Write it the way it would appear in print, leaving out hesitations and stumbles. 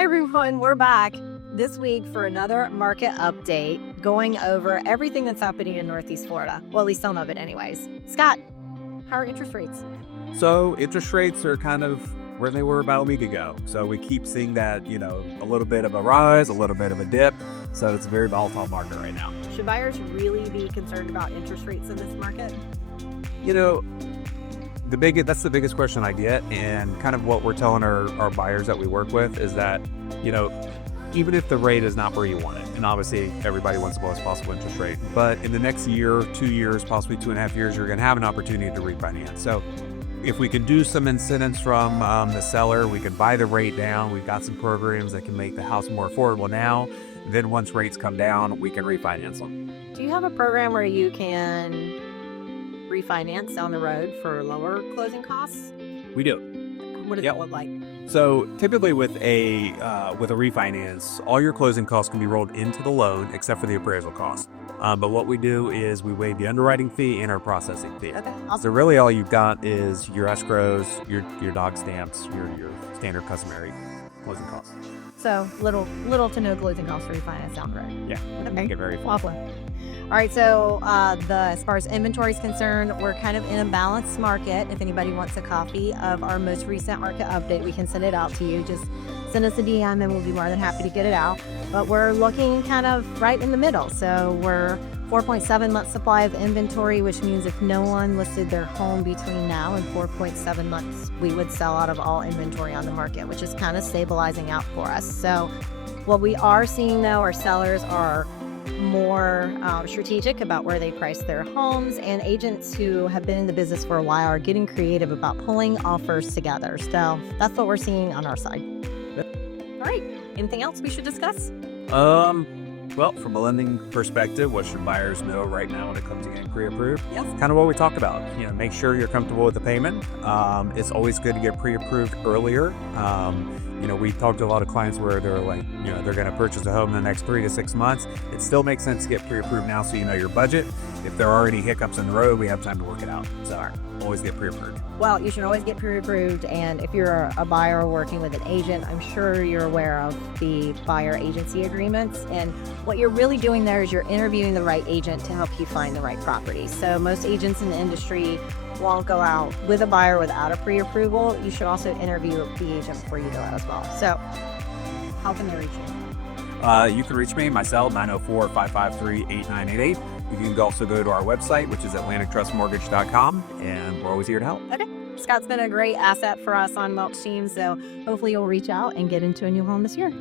Hi, everyone. We're back this week for another market update, going over everything that's happening in Northeast Florida. Well, at least some of it anyways. Scott, how are interest rates? So interest rates are kind of where they were about a week ago. So we keep seeing that, a little bit of a rise, a little bit of a dip. So it's a very volatile market right now. Should buyers really be concerned about interest rates in this market? That's the biggest question I get, and kind of what we're telling our buyers that we work with is that, even if the rate is not where you want it, and obviously everybody wants the lowest possible interest rate, but in the next year, 2 years, possibly 2.5 years, you're going to have an opportunity to refinance. So if we can do some incentives from the seller, we can buy the rate down. We've got some programs that can make the house more affordable now. Then once rates come down, we can refinance them. Do you have a program where you can refinance down the road for lower closing costs? We do. What does that look like? So typically with a refinance, all your closing costs can be rolled into the loan except for the appraisal cost. But what we do is we waive the underwriting fee and our processing fee. Okay. So really all you've got is your escrows, your dog stamps, your standard customary closing costs. So little to no closing costs to refinance down the road. Yeah, Okay. make it very fun. Lovely. All right, so as far as inventory is concerned, we're kind of in a balanced market. If anybody wants a copy of our most recent market update, we can send it out to you. Just send us a DM and we'll be more than happy to get it out. But we're looking kind of right in the middle. So we're 4.7 months supply of inventory, which means if no one listed their home between now and 4.7 months, we would sell out of all inventory on the market, which is kind of stabilizing out for us. So what we are seeing, though, our sellers are more strategic about where they price their homes, and agents who have been in the business for a while are getting creative about pulling offers together. So that's what we're seeing on our side. All right. Anything else we should discuss? Well, from a lending perspective, what should buyers know right now when it comes to getting pre-approved? Yes. Kind of what we talked about. Make sure you're comfortable with the payment. It's always good to get pre-approved earlier. We talked to a lot of clients where they're like, they're going to purchase a home in the next 3 to 6 months. It still makes sense to get pre-approved now so you know your budget. If there are already hiccups in the road, we have time to work it out. So always get pre-approved. Well, you should always get pre-approved, and if you're a buyer working with an agent, I'm sure you're aware of the buyer agency agreements, and what you're really doing there is you're interviewing the right agent to help you find the right property. So most agents in the industry won't go out with a buyer without a pre-approval. You should also interview the agent before you do it as well. So how can they reach you? You can reach me, my cell, 904-553-8988. You can also go to our website, which is atlantictrustmortgage.com, and we're always here to help. Okay. Scott's been a great asset for us on Welch team, so hopefully you'll reach out and get into a new home this year.